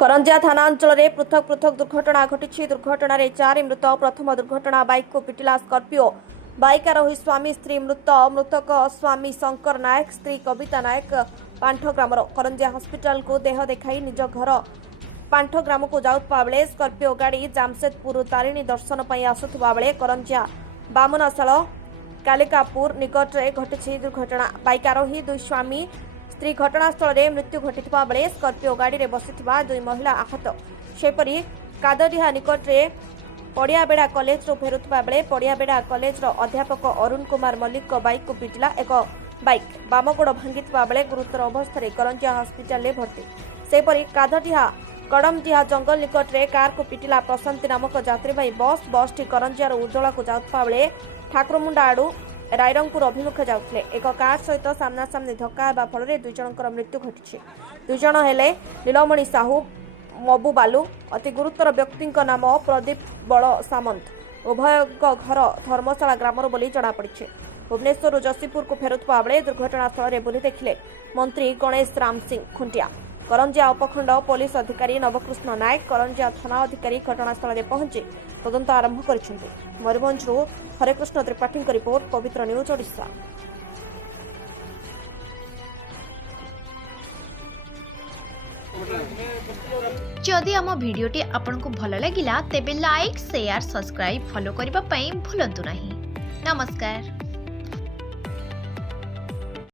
करंजिया थाना अंचल में पृथक पृथक दुर्घटना घटी। दुर्घटना 4 मृत। प्रथम दुर्घटना बाइक को पिटिला स्कॉर्पियो। बाइक आरोही स्वामी स्त्री मृत। मृतक स्वामी शंकर नायक, स्त्री कविता नायक पांठग्रामर। करंजिया हॉस्पिटल को देह देखाई निज घर पांठग्राम को जाउथबा बेले स्कॉर्पियो गाड़ी जामशेदपुर तारिणी दर्शन पर आसुथबा बेले करंजिया बामनाशाल कालिकापुर निकट में घटी दुर्घटना। बाइक आरोही दुई स्वामी स्त्री घटनास्थल में मृत्यु घटिथिबा बेले स्कॉर्पियो गाड़ी में बसिथिबा दुई महिला आहत। सेपरी कादडिहा निकट में पड़ियाबेड़ा कॉलेज रो फेरुथिबा बेले पड़ियाबेड़ा कॉलेज रो अध्यापक अरुण कुमार मल्लिक बाइक को पिटिला। एक बाइक बामगोड़ भांगिथिबा बेले गुरुतर अवस्था करंजिया हॉस्पिटल में भर्ती। सेपरी कादडिहा कड़मडिहा जंगल निकट में कार को पिटिला प्रशांति नामक यात्रीवाही बस। बसटी करंजिया उज्जला को जाउथबा बेले ठाकुरमुंडा आड़ू रायरंगपुर अभिमुखे जाउथले। एक कार सहित सामना सामनी धक्का हेबा फल दुई जनकर मृत्यु घटी। दुई जन हेले नीलमणि साहू, मबू बालू। अति गुरुतर व्यक्ति नाम प्रदीप बड़ सामंत। उभय घर धर्मशाला ग्रामर बोली जनापड़ी। भुवनेश्वर जसीपुर को फेरुवा बेले दुर्घटनास्थल में बुली देखिले मंत्री गणेश राम सिंह खुंटिया। करंजिया उपखंड पुलिस अधिकारी नवकृष्ण नायक, करंजिया थाना अधिकारी घटनास्थल में पहुंची तदंत आरंभ करिसेंति। मयूरभंजरू हरेकृष्ण त्रिपाठी रिपोर्ट, पवित्र न्यूज ओडिशा। जदि आम भिडियोटी आपंक भल लगिला तेबे लाइक, शेयर, सब्सक्राइब, फॉलो करने भूलु नहीं। नमस्कार।